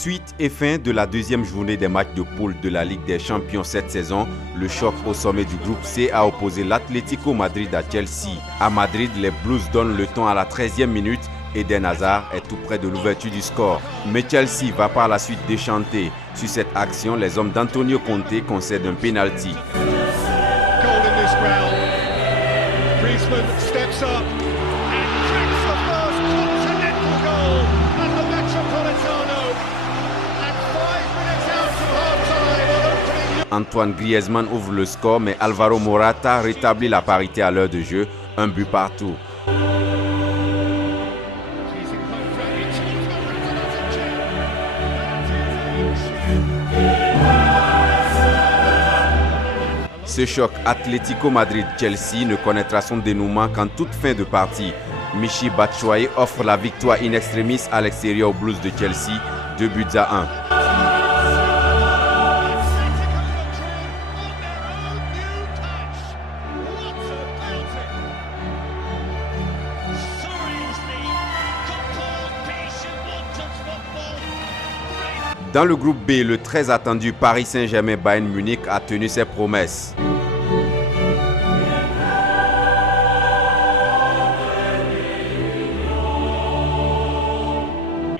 Suite et fin de la deuxième journée des matchs de poule de la Ligue des Champions cette saison, le choc au sommet du groupe C a opposé l'Atlético Madrid à Chelsea. À Madrid, les Blues donnent le ton à la 13e minute. Eden Hazard est tout près de l'ouverture du score. Mais Chelsea va par la suite déchanter. Sur cette action, les hommes d'Antonio Conte concèdent un penalty. Antoine Griezmann ouvre le score, mais Alvaro Morata rétablit la parité à l'heure de jeu, un but partout. Ce choc Atlético Madrid-Chelsea ne connaîtra son dénouement qu'en toute fin de partie. Michy Batshuayi offre la victoire in extremis à l'extérieur aux Blues de Chelsea, 2-1. Dans le groupe B, le très attendu Paris Saint-Germain-Bayern Munich a tenu ses promesses.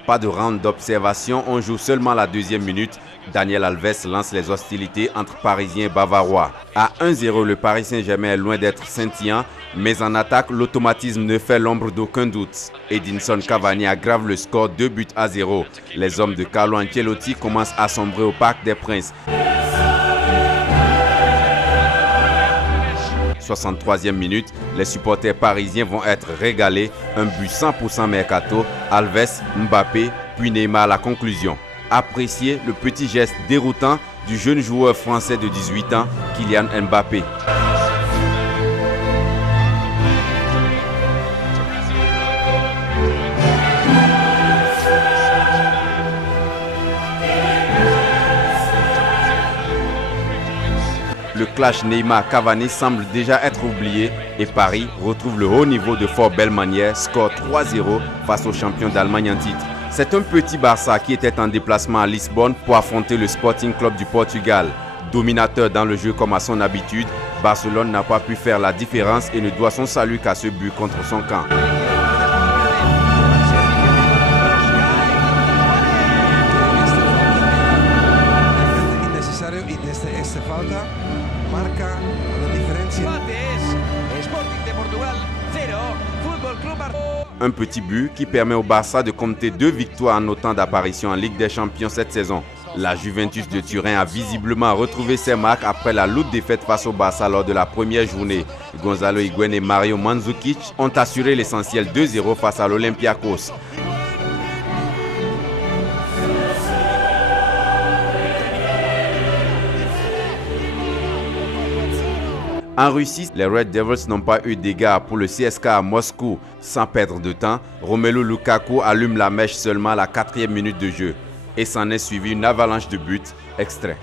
Pas de round d'observation, on joue seulement la deuxième minute. Daniel Alves lance les hostilités entre Parisiens et Bavarois. À 1-0, le Paris Saint-Germain est loin d'être scintillant, mais en attaque, l'automatisme ne fait l'ombre d'aucun doute. Edinson Cavani aggrave le score 2-0. Les hommes de Carlo Ancelotti commencent à sombrer au Parc des Princes. 63e minute, les supporters parisiens vont être régalés. Un but 100% mercato, Alves, Mbappé, puis Neymar à la conclusion. Appréciez le petit geste déroutant du jeune joueur français de 18 ans, Kylian Mbappé. Le clash Neymar-Cavani semble déjà être oublié et Paris retrouve le haut niveau de fort belle manière, score 3-0 face aux champions d'Allemagne en titre. C'est un petit Barça qui était en déplacement à Lisbonne pour affronter le Sporting Club du Portugal. Dominateur dans le jeu comme à son habitude, Barcelone n'a pas pu faire la différence et ne doit son salut qu'à ce but contre son camp. Un petit but qui permet au Barça de compter 2 victoires en autant d'apparitions en Ligue des Champions cette saison. La Juventus de Turin a visiblement retrouvé ses marques après la lourde défaite face au Barça lors de la première journée. Gonzalo Higuaín et Mario Mandzukic ont assuré l'essentiel 2-0 face à l'Olympiakos. En Russie, les Red Devils n'ont pas eu d'égard pour le CSKA à Moscou. Sans perdre de temps, Romelu Lukaku allume la mèche seulement à la 4e minute de jeu. Et s'en est suivi une avalanche de buts. Extrait.